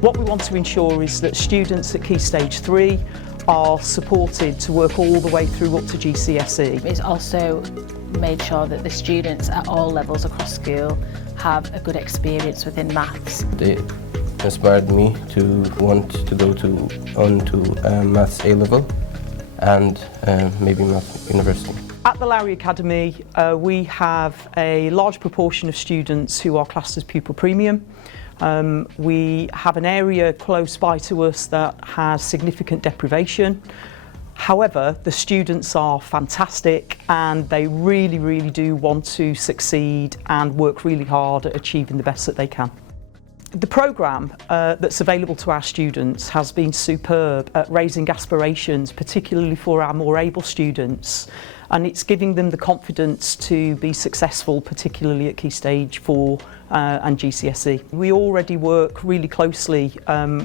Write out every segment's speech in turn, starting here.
What we want to ensure is that students at Key Stage 3 are supported to work all the way through up to GCSE. It's also made sure that the students at all levels across school have a good experience within maths. They inspired me to want to go on to Maths A-level and maybe Maths University. At the Lowry Academy, we have a large proportion of students who are classed as pupil premium. We have an area close by to us that has significant deprivation. However, the students are fantastic and they really do want to succeed and work really hard at achieving the best that they can. The programme that's available to our students has been superb at raising aspirations, particularly for our more able students, and it's giving them the confidence to be successful, particularly at Key Stage 4 and GCSE. We already work really closely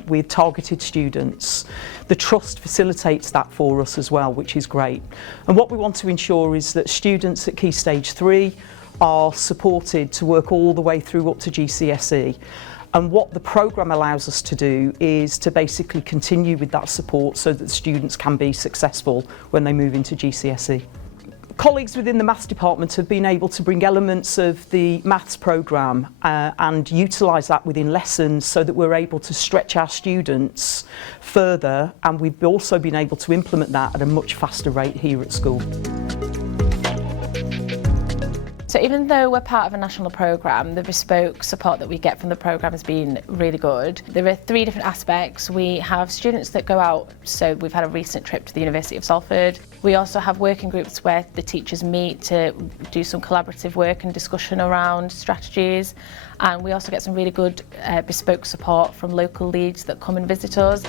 with targeted students. The Trust facilitates that for us as well, which is great. And what we want to ensure is that students at Key Stage 3 are supported to work all the way through up to GCSE. And what the programme allows us to do is to basically continue with that support so that students can be successful when they move into GCSE. Colleagues within the maths department have been able to bring elements of the maths programme and utilise that within lessons so that we're able to stretch our students further, and we've also been able to implement that at a much faster rate here at school. So even though we're part of a national programme, the bespoke support that we get from the programme has been really good. There are 3 different aspects. We have students that go out, so we've had a recent trip to the University of Salford. We also have working groups where the teachers meet to do some collaborative work and discussion around strategies. And we also get some really good bespoke support from local leads that come and visit us.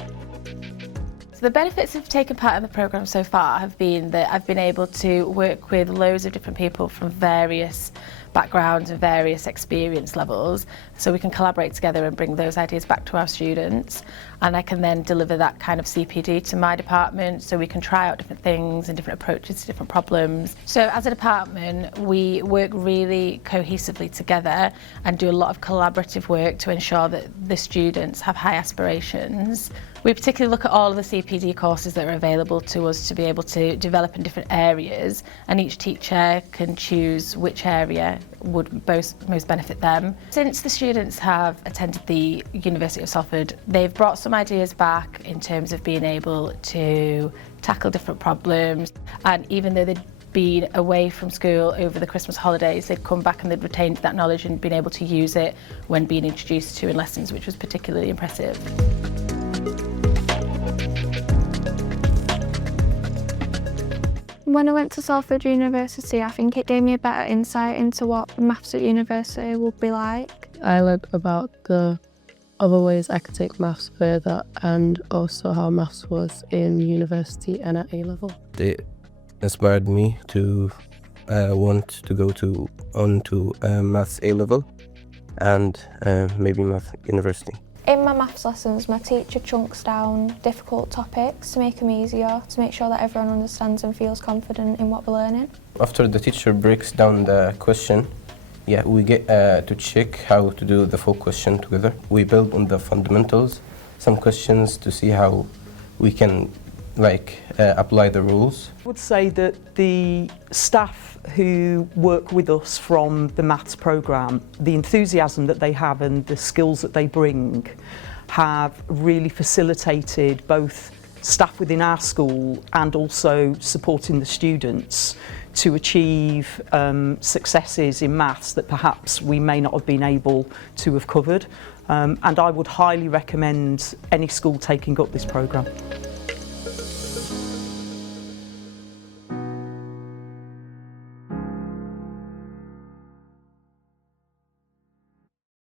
So the benefits of taking part in the programme so far have been that I've been able to work with loads of different people from various backgrounds and various experience levels, so we can collaborate together and bring those ideas back to our students, and I can then deliver that kind of CPD to my department so we can try out different things and different approaches to different problems. So as a department we work really cohesively together and do a lot of collaborative work to ensure that the students have high aspirations. We particularly look at all of the CPD courses that are available to us to be able to develop in different areas, and each teacher can choose which area would most benefit them. Since the students have attended the University of Salford, they've brought some ideas back in terms of being able to tackle different problems, and even though they'd been away from school over the Christmas holidays, they'd come back and they'd retained that knowledge and been able to use it when being introduced to in lessons, which was particularly impressive. When I went to Salford University, I think it gave me a better insight into what maths at university would be like. I learned about the other ways I could take maths further, and also how maths was in university and at A-level. They inspired me to want to go on to Maths A-level and maybe Maths University. In my maths lessons, my teacher chunks down difficult topics to make them easier, to make sure that everyone understands and feels confident in what we're learning. After the teacher breaks down the question, we get to check how to do the full question together. We build on the fundamentals, some questions to see how we can apply the rules. I would say that the staff who work with us from the maths programme, the enthusiasm that they have and the skills that they bring have really facilitated both staff within our school and also supporting the students to achieve successes in maths that perhaps we may not have been able to have covered. And I would highly recommend any school taking up this programme.